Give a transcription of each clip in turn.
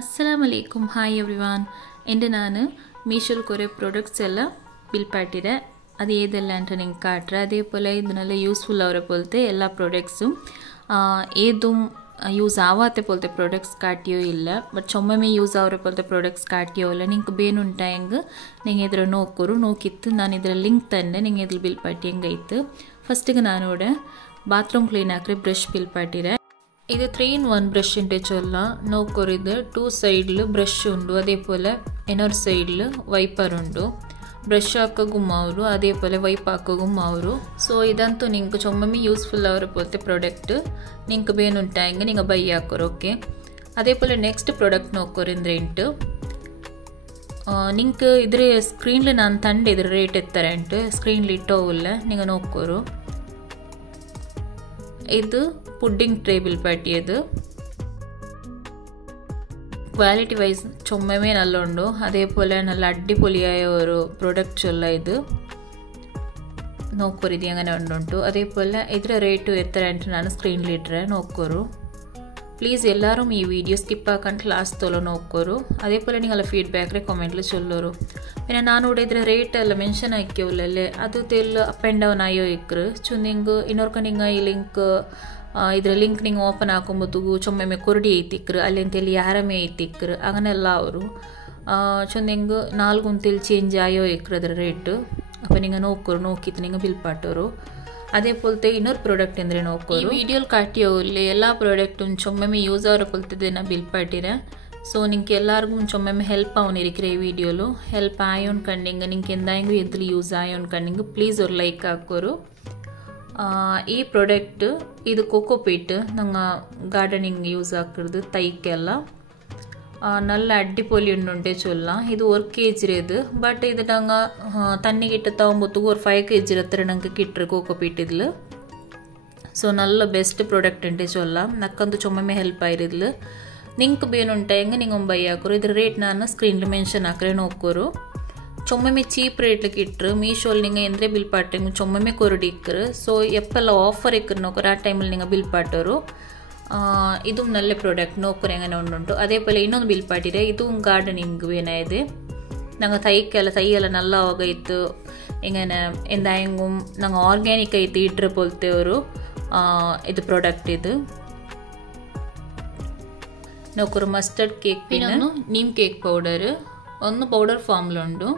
Assalamualaikum. Hi everyone. എൻ്റെ ನಾನು മീഷോയിൽ കുറേ പ്രൊഡക്ട്സ് എല്ലാം ബിൽ പാട്ടിದೆ ಅದು ಏದೆಲ್ಲ ಅಂತ ನಿಮಗೆ ಕಾಟ್ರೆ അതേപോലെ ಇದನ್ನೆಲ್ಲ ಯೂಸ್ಫುಲ್ ಅವರ ಪೋಲ್ತೆ ಎಲ್ಲ ಪ್ರಾಡಕ್ಟ್ಸು ಏದು ಯೂಸ್ ಆವಾತೆ ಪೋಲ್ತೆ ಪ್ರಾಡಕ್ಟ್ಸ್ ಕಾಟಿಯೋ ಇಲ್ಲ ಬಟ್ ಚೊಮ್ಮೆ ಯೂಸ್ ಅವರ ಪೋಲ್ತೆ ಪ್ರಾಡಕ್ಟ್ಸ್ ಕಾಟಿಯೋ ಇಲ್ಲ ನಿಂಗೆ ಬೇನುಂಟ ಹೆಂಗೆ ನಿಂಗೆ ಇದ್ರ ನೋಕೋರು ನೋಕಿತ್ತು ನಾನು ಇದರ ಲಿಂಕ್ ತಂದೆ ನಿಂಗೆ ಇದ್ರ ಬಿಲ್ ಪಾಟಿ ಹೆಂಗೈತು ಫಸ್ಟಿಗೆ ನಾನು ನೋಡೆ ಬಾತ್ರೂಮ್ ಕ್ಲೀನ್ ಹಾಕ್ರಿ ಬ್ರಷ್ ಬಿಲ್ ಪಾಟಿರೆ ಇದು 3-in-1 ಬ್ರಷ್ ಉಂಟೆ ಚೊಲ್ಲ ನೋಕೋರಿದು 2 ಸೈಡ್ಲು ಬ್ರಷ್ ಉಂಡು അതേപോലെ ಇನ್ನೊಂದು ಸೈಡ್ಲು ವೈಪರ್ ಉಂಡು ಬ್ರಷ್ ಹಾಕೋಗೂ ಮಾವರು അതേപോലെ ವೈಪ್ ಹಾಕೋಗೂ ಮಾವರು ಸೊ ಇದಂತೂ ನಿಂಗೆ ಚೊಮ್ಮೆ ಯೂಸ್ಫುಲ್ ಅವರ ಪೋಲ್ತೆ ಪ್ರಾಡಕ್ಟ್ ನಿಂಗೆ ಬೇನುಂಟ ಹೆಂಗೆ ನಿಂಗೆ ಬೈ ಹಾಕೋರು ಓಕೆ അതേപോലെ ನೆಕ್ಸ್ಟ್ ಪ್ರಾಡಕ್ಟ್ ನೋಕೋರಿಂದ್ರೆ ಇಂಟು ನಿಂಗೆ ಇದ್ರ ಸ್ಕ್ರೀನ್ಲಿ ನಾನು ತಂಡೆ ಇದ್ರ ರೇಟ್ ಎತ್ತಾರೆ ಉಂಟು ಸ್ಕ್ರೀನ್ಲಿ ಇಟ್ಟೋವಿಲ್ಲ ನಿಂಗೆ ನೋಕೋರು ಇದು പുഡിംഗ് ട്രേ ബിൽ പാട്ടിയത് ക്വാളിറ്റി വൈസ് ചുമ്മമേ നല്ല ഉണ്ടോ അതേപോലെ നല്ല അടിപൊളിയായ ഒരു പ്രൊഡക്റ്റ് ഉള്ള ഇത് നോക്കൂ ഇത് അങ്ങനെ ഉണ്ടോ അതേപോലെ ഇതിന്റെ റേറ്റ് എത്രയായിട്ട് ನಾನು ಸ್ಕ್ರೀನ್ ലിറ്ററെ നോക്കൂ പ്ലീസ് എല്ലാവരും ഈ വീഡിയോ സ്കിപ്പ് ആക്കാണ്ട് ലാസ്റ്റ് തോല നോക്കൂ അതേപോലെ നിങ്ങളുടെ ഫീഡ്ബാക്ക് കമന്റിൽ ചൊല്ലൂ പിന്നെ ഞാനിവിടെ ഇതിന്റെ റേറ്റ് എല്ലാം മെൻഷൻ ആക്കിയോല്ലേ അത് തെല്ല അപ്പ് ആൻഡ് ഡൗൺ ആയോ ഇക്ರು ചുന്നിങ് ಇನ್ನೊರ್ಕ ನಿಂಗೆ ಈ ಲಿಂಕ್ ಇದರ ಲಿಂಕ್ ನಿಂಗೆ ಓಪನ್ ಹಾಕೊಂಬತ್ತು ಚೊಮ್ಮೆ ಕೊರಡಿ ಐತಿಕ್ರು ಅಲ್ಲಿ ಅಂತೇಳಿ ಯಾರಮೇ ಐತಿಕ್ರು അങ്ങനെಲ್ಲ ಅವರು ചൊന്നിങ് 4 ಗುಂತಿಲ್ ಚೇಂಜ್ ಆಯೋ ಇಕ್ರು ಅದರ ರೇಟ್ ಅಪ್ಪ ನಿಂಗೆ ನೋಕೋರು ನೋಕಿತ್ತು ನಿಂಗೆ ಬಿಲ್ ಪಾಟೋರು അതേപോലത്തെ ಇನ್ನೊಂದು ಪ್ರಾಡಕ್ಟ್ ಅಂದ್ರೆ ನೋಕೋ ಈ ವಿಡಿಯೋಲ್ ಕಾಟಿಯೋ ಇಲ್ಲಿ ಎಲ್ಲ ಪ್ರಾಡಕ್ಟ್ ಚೊಮ್ಮೆ ಯೂಸ್ ಅವರ ಪೊಲ್ತಿದ್ದೇನೆ ಬಿಲ್ ಪಾಟಿರ ಸೊ ನಿಂಗೆ ಎಲ್ಲರಿಗೂ ಚೊಮ್ಮೆ ಹೆಲ್ಪ್ ಅವನಿರಿಕ್ರೆ ಈ ವಿಡಿಯೋಲು ಹೆಲ್ಪ್ ಆಯೋನ್ ಕಣ್ಣಿಂಗ ನಿಂಗೆ ಎಂದಾಯಂಗೂ ಎದ್ರಲ್ಲಿ ಯೂಸ್ ಆಯೋನ್ ಕಣ್ಣಿಂಗ ಪ್ಲೀಸ್ ஒரு ಲೈಕ್ ಹಾಕೋರು ಈ ಪ್ರಾಡಕ್ಟ್ ಇದು ಕೋಕೋಪೀಟ್ ನಂಗೆ ಗಾರ್ಡನಿಂಗ್ ಯೂಸ್ ಹಾಕಿರೋದು ತೈಕೆಲ್ಲ നല്ല അടിപൊളി ഉണ്ടുണ്ടേ ചൊല്ല ഇത് 1 kg ഇത് ബട്ട് ഇത് ഞങ്ങ തന്നിക്കിട്ട് താവുമ്പോഴത്തേക്ക് ഒരു 5 kg അത്ര ഞങ്ങൾക്ക് കിട്ടും കോക്കോപീറ്റ് ഇതിൽ ಸೊ നല്ല ಬೆಸ್ಟ್ ಪ್ರಾಡಕ್ಟ್ ಉಂಟೆ ಚೊಲ್ಲ ನಕ್ಕಂತೂ ಚೊಮ್ಮೆ ಹೆಲ್ಪ್ ಆಯಿರಿದ್ಲು ನಿಂಗೆ ಬೇನುಂಟ ಹೆಂಗೆ ನಿಂಗೆ ಬೈ ಹಾಕೋರು ಇದ್ರ ರೇಟ್ ನಾನು ಸ್ಕ್ರೀನ್ಲಿ ಮೆನ್ಷನ್ ಹಾಕ್ರೆ ನೋಕೋರು ಚೊಮ್ಮೆ ಚೀಪ್ ರೇಟ್ಲಿಗೆ ಇಟ್ಟರು ಮೀಶೋಲ್ಲಿ ನಿಂಗೆ ಎಂದ್ರೆ ಬಿಲ್ ಪಾಟಂಗೆ ಚೊಮ್ಮೆ ಕೊರಡಿ ಇಕ್ಕರು ಸೊ ಎಪ್ಪೆಲ್ಲ ಆಫರ್ ಇಕ್ಕರು ನೋಕೋರು ಆ ಟೈಮಲ್ಲಿ ನಿಂಗೆ ಬಿಲ್ ಪಾಟೋರು ಇದು നല്ല ಪ್ರಾಡಕ್ಟ್ നോക്കൂ എങ്ങനെ ഉണ്ടുണ്ട് അതേപോലെ ಇನ್ನೊಂದು ಬಿಲ್ ಪಾಟಿರೆ ಇದು ಗಾರ್ಡನಿಂಗ್ വേനായത് ഞങ്ങൾ തൈയെല്ലാം നല്ല ആവായിತ್ತು ഇങ്ങനെ എന്തായെങ്കിലും ഞങ്ങൾ ഓർഗാനിക് ആയിട്ട് ഇട്ട പോലത്തെ ഒരു ഇത് ಪ್ರಾಡಕ್ಟ್ ഇത് നോക്കൊരു മസ്റ്റർഡ് കേക്ക് പിന്നെ നീം കേക്ക് പൗഡർ ഒന്ന് പൗഡർ ഫോമിലുണ്ട്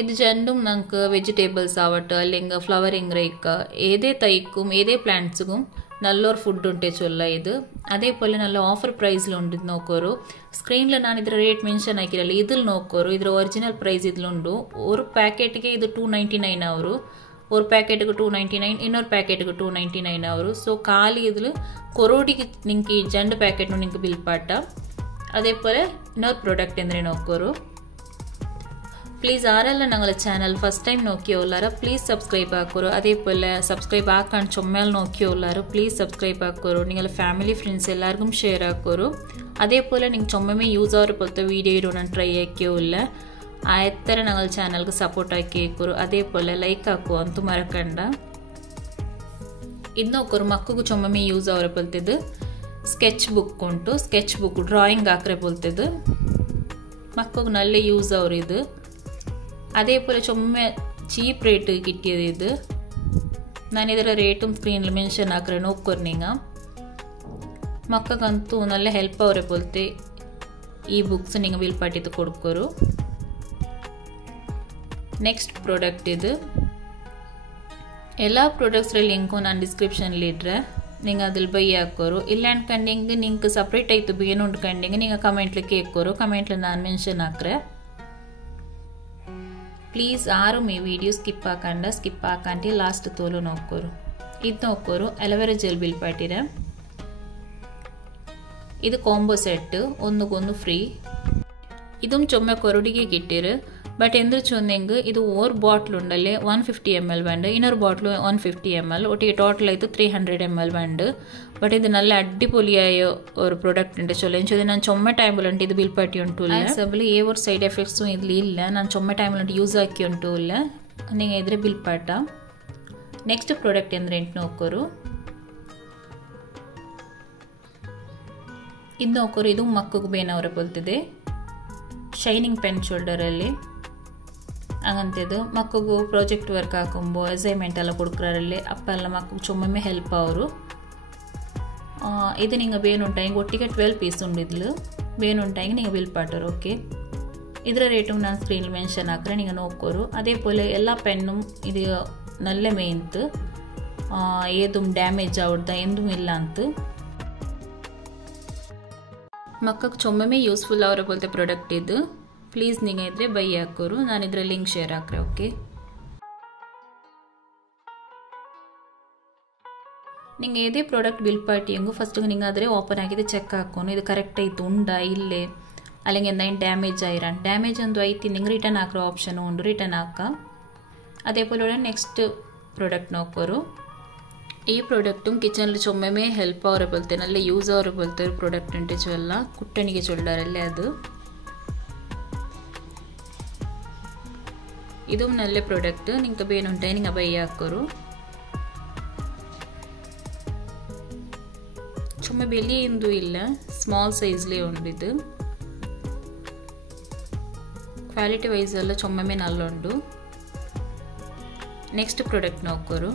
ഇത് രണ്ടും നമുക്ക് വെജിറ്റബിൾസ് ആവട്ടെ അല്ലെങ്കിൽ ഫ്ലവറിംഗ് റേക്ക് ഏതേ തൈക്കും ഏതേ പ്ലാന്റ്സും നല്ലൊരു ഫുഡ് ഉണ്ടേ ചൊല്ല ഇത് അതേപോലെ നല്ല ഓഫർ പ്രൈസിലുണ്ട് നോക്കോರು സ്ക്രീനിൽ ನಾನು ಇದರ ರೇಟ್ ಮೆನ್ಷನ್ ಹಾಕಿರಲ್ಲ ಇದ್ರಲ್ಲಿ ನೋಕೋರು ಇದರ ಒರಿಜಿನಲ್ ಪ್ರೈಸ್ ಇದ್ಲುಂಡು ഒരു ಪ್ಯಾಕೆಟ್ಗೆ ಇದು 299 ಅವರು ഒരു ಪ್ಯಾಕೆಟ್ಗೆ 299 ಇನ್ನೊಂದು ಪ್ಯಾಕೆಟ್ಗೆ 299 ಅವರು ಸೊ ಖಾಲಿ ಇದ್ಲು ಕೊರೋಡಿಗೆ ನಿಂಗೆ ಜಂಡ್ ಪ್ಯಾಕೆಟ್ ನಿಂಗೆ ಬಿಲ್ ಪಾಟ അതേപോലെ ಇನ್ನೊಂದು ಪ್ರಾಡಕ್ಟ್ ಅಂದ್ರೆ ನೋಕೋರು പ്ലീസ് ആരെല്ലാം ഞങ്ങളുടെ ചാനൽ ഫസ്റ്റ് ടൈം നോക്കിയോല്ലാറ് പ്ലീസ് സബ്സ്ക്രൈബ് ആക്കോರು അതേപോലെ സബ്സ്ക്രൈബ് ആക്കാൻ ചൊമ്മേൽ നോക്കിയോല്ലാറ് പ്ലീസ് സബ്സ്ക്രൈബ് ആക്കോರು നിങ്ങളുടെ ഫാമിലി ഫ്രണ്ട്സ് എല്ലാവർക്കും ഷെയർ ആക്കോರು അതേപോലെ നിങ്ങൾക്ക് ചൊമ്മെ യൂസ് ആവുന്ന പോലത്തെ വീഡിയോ ഇടാൻ ട്രൈ ആക്കിയോല്ല ആ എത്ര ഞങ്ങളുടെ ചാനൽക്ക് സപ്പോർട്ട് ആക്കി ആക്കോರು അതേപോലെ ലൈക്ക് ആക്കുമോ ಅಂತೂ മറക്കണ്ട ಇದು ನೋಕೋರು ಮಕ್ಕಳಿಗೂ ಚೊಮ್ಮೆ ಯೂಸ್ ಆವರ ಪೊಲ್ತಿದ್ದು ಸ್ಕೆಚ್ ಬುಕ್ ಉಂಟು ಸ್ಕೆಚ್ ಬುಕ್ ಡ್ರಾಯಿಂಗ್ ಹಾಕ್ರೆ ಪೊಲ್ತಿದ್ದು ಮಕ್ಕಳಿಗೂ നല്ല യൂസ് ആവും ಇದು അതേപോലെ ചൊമ്മെ ചീപ്പ് റേറ്റ് കിട്ടിയത് ഇത് ഞാനിതിൻ്റെ റേറ്റും സ്ക്രീനിൽ മെൻഷൻ ആക്കറേ നോക്കോರು നിങ്ങൾ മക്കൾക്കಂತೂ നല്ല ಹೆಲ್ಪ್ ಅವರ പോലത്തെ ಈ ಬುಕ್ಸ್ നിങ്ങൾ ಬಿಲ್ ಪಾಟಿದ್ದು ಕೊಡ್ಕೋರು ನೆಕ್ಸ್ಟ್ ಪ್ರಾಡಕ್ಟ್ ಇದು ಎಲ್ಲ ಪ್ರಾಡಕ್ಟ್ಸ್ ಲಿಂಕು ನಾನು ಡಿಸ್ಕ್ರಿಪ್ಷನ್ಲಿ ಇಡ್ರೆ നിങ്ങൾ അതിൽ ബൈ ಹಾಕೋರು ಇಲ್ಲ ಅನ್ಕಂಡಿಂಗೆ ನಿಂಗೆ ಸಪ್ರೇಟ್ ಆಯಿತು ಬೇನು ಉಂಡ್ಕಂಡಿಂಗೆ നിങ്ങൾ ಕಮೆಂಟ್ಲಿ ಕೇಳ್ಕೋರು ಕಮೆಂಟ್ಲಿ ನಾನು ಮೆನ್ಷನ್ ಹಾಕ್ರೆ ಪ್ಲೀಸ್ ಆರು ಈ ವಿಡಿಯೋ ಸ್ಕಿಪ್ ಹಾಕಂಡು ಲಾಸ್ಟ್ ತೋಲು ನೋಕೋರು ಇದು ನೋಕೋರು ಅಲೋವೆರಾ ಜೆಲ್ ಬಿಲ್ ಪಾಟಿರೆ ಇದು ಕಾಂಬೋ ಸೆಟ್ ಒಂದಕ್ಕೊಂದು ಫ್ರೀ ഇതും ചുമ്മ കൊറോടിക്ക് കിട്ടിയത് ബട്ട് എന്ത് ചൊന്നെങ്കിൽ ഇത് ഒരു ബോട്ടിൽ ഉണ്ടല്ലേ 150 ml വേണ്ട ಇನ್ನೊരു ബോട്ടിൽ 150 ml ഒട്ടിಗೆ ടോട്ടൽ ആയിട്ട് 300 ml വേണ്ട ಬಟ್ ಇದು നല്ല അടിപൊളിയായ ഒരു ಪ್ರಾಡಕ್ಟ್ ഉണ്ട് ചൊല്ലേഞ്ചത് ഞാൻ ചുമ്മ ടൈമിലുണ്ട് ഇത് ബിൽ പാട്ടി ഉണ്ടില്ല സബിൽ ഏ ഒരു സൈഡ് എഫക്ട്സും ഇതിലില്ല ഞാൻ ചുമ്മ ടൈമിലുണ്ട് യൂസ് ആക്കി ഉണ്ടില്ല നിങ്ങൾ ഇതിൽ ബിൽ പാട്ട ನೆಕ್ಸ್ಟ್ ಪ್ರಾಡಕ್ಟ್ ಅಂದ್ರೆ ನೋಕೋರು ಇದು ನೋಕೋರು ಇದು ಮಕ್ಕಗೆ ಬೇನವರ ಬಲ್ತಿದೆ ಶೈನಿಂಗ್ ಪೆನ್ ಶೋಲ್ಡರಲ್ಲಿ അങ്ങനത്തേത് മക്കൾക്ക് പ്രോജക്റ്റ് വർക്ക് ആക്കുമ്പോൾ അസൈൻമെൻറ്റ് എല്ലാം കൊടുക്കാറല്ലേ അപ്പം എല്ലാം മക്കൾക്ക് ചുമ്മാ ഹെൽപ്പ് ആവും ഇത് നിങ്ങൾ വേണുണ്ടെങ്കിൽ ഒട്ടിಗೆ 12 പീസ് ഉണ്ട് ഇതിൽ വേണുണ്ടെങ്കിൽ നിങ്ങൾ ബിൽ പാട്ടರು ഓക്കെ ಇದರ ರೇಟು ನಾನು ಸ್ಕ್ರೀನ್ ಮೆನ್ಷನ್ ಹಾಕ್ರೆ ನೀವು ನೋಡ್ಕೋರು അതേപോലെ എല്ലാ പെന്നും ഇത് നല്ല ಮೇಂತು ഏതും ಡ್ಯಾಮೇಜ್ ಆವಡ್ದ ಎಂದೂ ಇಲ್ಲ ಅಂತ ಮಕ್ಕಕ್ಕೆ ಚೊಮ್ಮೆ ಯೂಸ್ಫುಲ್ ಅವರ ಬೋಲ್ತೆ ಪ್ರಾಡಕ್ಟ್ ಇದು ಪ್ಲೀಸ್ ನೀವು ಇದ್ರೆ ಬೈ ಹಾಕೋರು ನಾನು ಇದರ ಲಿಂಕ್ ಶೇರ್ ಹಾಕ್ರೆ ಓಕೆ നിങ്ങൾ ഏതേ പ്രോഡക്റ്റ് ബിൽ പാട്ടിയെങ്കിൽ ഫസ്റ്റ് നിങ്ങൾ അതിൽ ഓപ്പൺ ആക്കിയത് ചെക്ക് ആക്കണം ഇത് കറക്റ്റ് ആയിട്ട് ഉണ്ടാ ഇല്ലേ അല്ലെങ്കിൽ എന്തെങ്കിലും ഡാമേജ് ആയിരാൻ ഡാമേജ് എന്തോ ആയിട്ട് നിങ്ങൾ റിട്ടേൺ ആക്കുന്ന ഓപ്ഷനും ഉണ്ട് റിട്ടേൺ ആക്കാം അതേപോലെ നെക്സ്റ്റ് പ്രോഡക്റ്റ് നോക്കോರು ഈ പ്രോഡക്റ്റും കിച്ചണിൽ ചുമ്മമേ ഹെൽപ്പ് ആവറെ പോലത്തെ നല്ല യൂസ് ആവറെ പോലത്തെ ഒരു പ്രോഡക്റ്റ് ഉണ്ട് ചൊല്ല കുട്ടണിಗೆ ചൊല്ലാറല്ലേ ಅದು ഇതും നല്ല പ്രോഡക്റ്റ് നിങ്ങൾക്ക് വേണുണ്ടെങ്കിൽ നിങ്ങൾ ബൈ ಹಾಕೋರು ചുമ്മാ വലിയൊന്നും ഇല്ല സ്മോൾ സൈസിലേ ഉണ്ട് ഇത് ക്വാളിറ്റി ವೈಸ್ ಎಲ್ಲ ചുമ്മമേ നല്ല ഉണ്ട് നെക്സ്റ്റ് പ്രോഡക്റ്റ് നോക്കോರು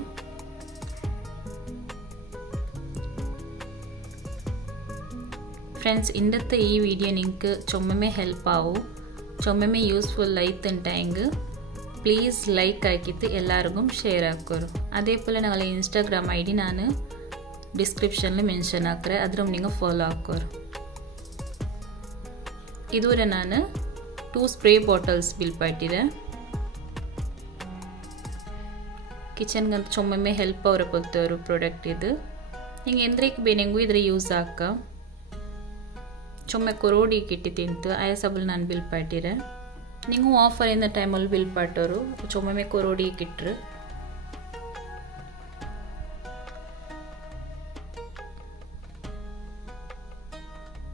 ಫ್ರೆಂಡ್ಸ್ ಇಂದത്തെ ಈ ವಿಡಿಯೋ നിങ്ങൾക്ക് ചുമ്മമേ ഹെൽപ്പ് ആവും ചുമ്മമേ യൂസ്ഫുൾ ആയിട്ടുണ്ടെങ്കിൽ ಪ್ಲೀಸ್ ಲೈಕ್ ಹಾಕಿತ್ತು ಎಲ್ಲರಿಗೂ ಶೇರ್ ಹಾಕೋರು അതേപോലെ ഞങ്ങളെ ഇൻസ്റ്റാഗ്രാം ഐ ഡി ನಾನು ಡಿಸ್ಕ್ರಿಪ್ಷನ್ಲಿ ಮೆನ್ಷನ್ ಹಾಕ್ರೆ ಅದ್ರ ನೀವು ಫಾಲೋ ಹಾಕೋರು ಇದುವರೆ ನಾನು 2 ಸ್ಪ್ರೇ ಬಾಟಲ್ಸ್ ಬಿಲ್ ಪಾಟಿದೆ ಕಿಚನ್ಗಂತ ಚೊಮ್ಮೆ ಹೆಲ್ಪ್ ಅವರ ಕೊಲ್ತೆ ഒരു ಪ್ರಾಡಕ್ಟ್ ಇದು ನಿಮಗೆ ಎಂದ್ರೇಕ್ ಬೇನೆಂಗೂ ಇದ್ರ ಯೂಸ್ ಹಾಕ ಚೊಮ್ಮೆ ಕೊರೋಡಿ ಕಿಟ್ಟಿ ತಿಂತು ಆಯಸಬಲ್ ನಾನು ಬಿಲ್ ಪಾಟಿರೆ ನೀವು ಆಫರ್ ಇನ್ ಟೈಮಲ್ಲಿ ಬಿಲ್ ಪಾಟೋರು ಚೊಮ್ಮೆ ಕೊರೋಡಿ ಕಿಟ್ರು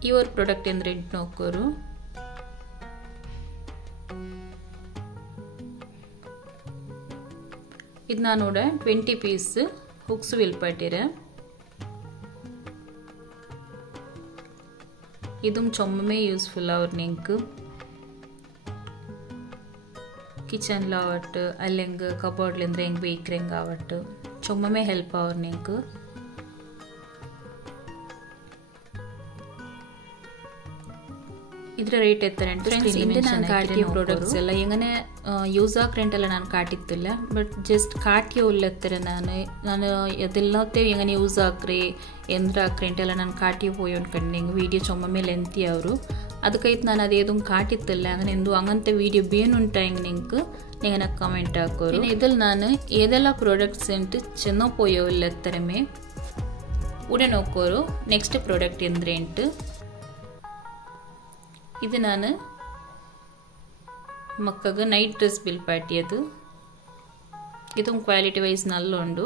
ಈ ಒಂದು ಪ್ರಾಡಕ್ಟ್ ಅಂದ್ರೆ ನೋಕೋರು ಇದು ನಾನು ನೋಡ 20 ಪೀಸ್ ಹುಕ್ಸ್ ಬಿಲ್ ಪಾಟಿರೆ ഇതും ചൊമ്മമേ യൂസ്ഫുൾ ആവും നിങ്ങൾക്ക് കിച്ചണിലാവട്ടെ അല്ലെങ്കിൽ കബോർഡിൽ എന്തെങ്കിലും ബേക്കറിങ് ആവട്ടെ ചുമ്മമേ ഹെൽപ്പ് ആവും നിങ്ങൾക്ക് ಇದರ ರೇಟ್ ಎತ್ತರಂಟು ಇಂದು ನಾನು ಕಾಟಿಯ ಪ್ರಾಡಕ್ಟ್ಸ್ ಎಲ್ಲ ಹೆಂಗನೆ ಯೂಸ್ ಆಗ್ರೆಂಟೆಲ್ಲ ನಾನು ಕಾಟಿತ್ತಿಲ್ಲ ಬಟ್ ಜಸ್ಟ್ ಕಾಟಿಯ ಉಲ್ಲತ್ತರ ನಾನು ಅದೆಲ್ಲತ್ತೆ ಹೆಂಗನೆ ಯೂಸ್ ಹಾಕ್ರಿ ಎಂದ್ರ ಹಾಕ್ರೆಂಟೆಲ್ಲ ನಾನು ಕಾಟಿಯ പോയി ಅನ್ಕೊಂಡೆ വീഡിയോ ചുമ്മമേ ലെಂತಿ ಅವರು ಅದಕ್ಕೈತೆ ನಾನು ಅದೇದೊಂದು ಕಾಟಿತ್ತಿಲ್ಲ അങ്ങനെ എന്തോ അങ്ങനത്തെ വീഡിയോ ಬೇನುಂಟಾയെങ്കിൽ നിങ്ങൾക്ക് നിങ്ങൾ കമന്റ് ಹಾಕೋರು ഇതിൽ ನಾನು ഏതെല്ലാം പ്രോഡക്ട്സ് ഉണ്ട് ചെന്നോ പോയോ ഇല്ലത്തരമേ ഉടനെ നോക്കോರು ನೆಕ್ಸ್ಟ್ ಪ್ರಾಡಕ್ಟ್ ಎಂದ್ರೆ ಉಂಟು ಇದು ನಾನು ಮಕ್ಕಗೆ ನೈಟ್ ಡ್ರೆಸ್ ಬಿಲ್ ಪಾಟಿಯದು ಇದು ಕ್ವಾಲಿಟಿ ವೈಸ್ നല്ല ഉണ്ട്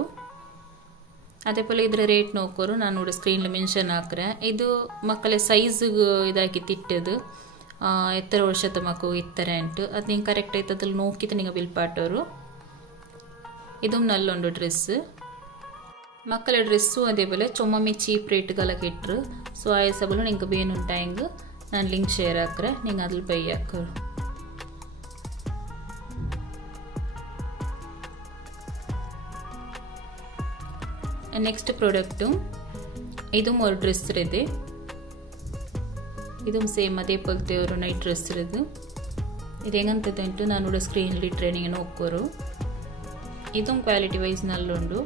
അതേപോലെ ಇದರ ರೇಟ್ ನೋಕೋರು ನಾನು ನೋಡಿ ಸ್ಕ್ರೀನ್ ಮೆನ್ಷನ್ ಹಾಕ್ರೆ ಇದು ಮಕ್ಕಳ ಸೈಜ್ ಇದಾಗಿ ತಿಟ್ಟದು ಎತ್ತರ ವರ್ಷದ ಮಕ್ಕಳು ಇತ್ತರ ಉಂಟು ಅದು ನೀವು ಕರೆಕ್ಟ್ ಆಯ್ತು ಅದ್ರಲ್ಲಿ ನೋಕಿತ್ತು ನೀವು ಬಿಲ್ ಪಾಟೋರು ಇದು നല്ല ഉണ്ട് ಡ್ರೆಸ್ ಮಕ್ಕಳ ಡ್ರೆಸ್ಸು അതേപോലെ ചുമ്മമേ ಚೀಪ್ ರೇಟ್ಗೆಲ್ಲ ಇಟ್ರು ಸೊ ಆಯಸಬಲು ನಿಮಗೆ ಬೇನುಂಟಾയെങ്കിൽ ನಾನು ಲಿಂಕ್ ಶೇರ್ ಹಾಕ್ರೆ ನೀವು ಅದ್ರಲ್ಲಿ ಬೈ ಹಾಕೋರು ನೆಕ್ಸ್ಟ್ ಪ್ರಾಡಕ್ಟು ಇದು ಒಂದು ಡ್ರೆಸ್ ಇದೆ ಇದು ಸೇಮ್ ಅದೇ ಪಲ್ತೆ ಅವರು ನೈಟ್ ಡ್ರೆಸ್ ಇರೋದು ಇದು ಹೆಂಗಂತದ್ದು ಉಂಟು ನಾನು ನೋಡಿ ಸ್ಕ್ರೀನಲ್ಲಿ ಟ್ರೈನಿಂಗ್ ನೋಡ್ಕೋರು ಇದು ಕ್ವಾಲಿಟಿ ವೈಸ್ നല്ല ഉണ്ട്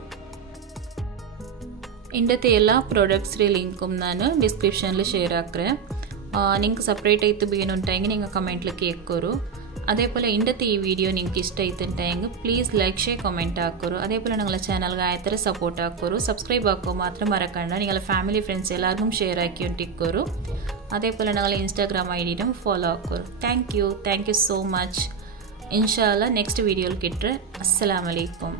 ಇಂಡತೆ ಎಲ್ಲ ಪ್ರಾಡಕ್ಟ್ಸ್ ಲಿಂಕು ನಾನು ಡಿಸ್ಕ್ರಿಪ್ಷನ್ಲಿ ಶೇರ್ ಹಾಕ್ರೆ നിങ്ങൾക്ക് സെപ്പറേറ്റ് ആയിട്ട് ಬೇನುಂಟಾയെങ്കിൽ നിങ്ങൾ കമന്റിൽ കേൾക്കോರು അതേപോലെ ഇന്നത്തെ ഈ വീഡിയോ നിങ്ങൾക്ക് ഇഷ്ടമായിട്ടുണ്ടെങ്കിൽ പ്ലീസ് ലൈക്ക് ഷെയർ കമന്റ് ಹಾಕೋರು അതേപോലെ ഞങ്ങളുടെ ചാനൽಗೆ ಆಯ್ತರ ಸಪೋರ್ಟ್ ಹಾಕೋರು ಸಬ್ಸ್ಕ್ರೈಬ್ ಹಾಕೋ ಮಾತ್ರ ಮರಕಂಡ ನಿಗಳ ಫ್ಯಾಮಿಲಿ ಫ್ರೆಂಡ್ಸ್ ಎಲ್ಲರಿಗೂ ಶೇರ್ ಹಾಕಿ ಇಟ್ಕೋರು അതേപോലെ ഞങ്ങളുടെ ഇൻസ്റ്റാഗ്രാം ഐഡിയും ಫಾಲೋ ಹಾಕೋರು ಥ್ಯಾಂಕ್ ಯು ಸೋ ಮಚ್ ಇನ್ಶಾಅಲ್ಲಾ ನೆಕ್ಸ್ಟ್ ವಿಡಿಯೋಲಿ ಕಿಟ್ರೆ ಅಸ್ಸಲಾಮು ಅಲೈಕುಂ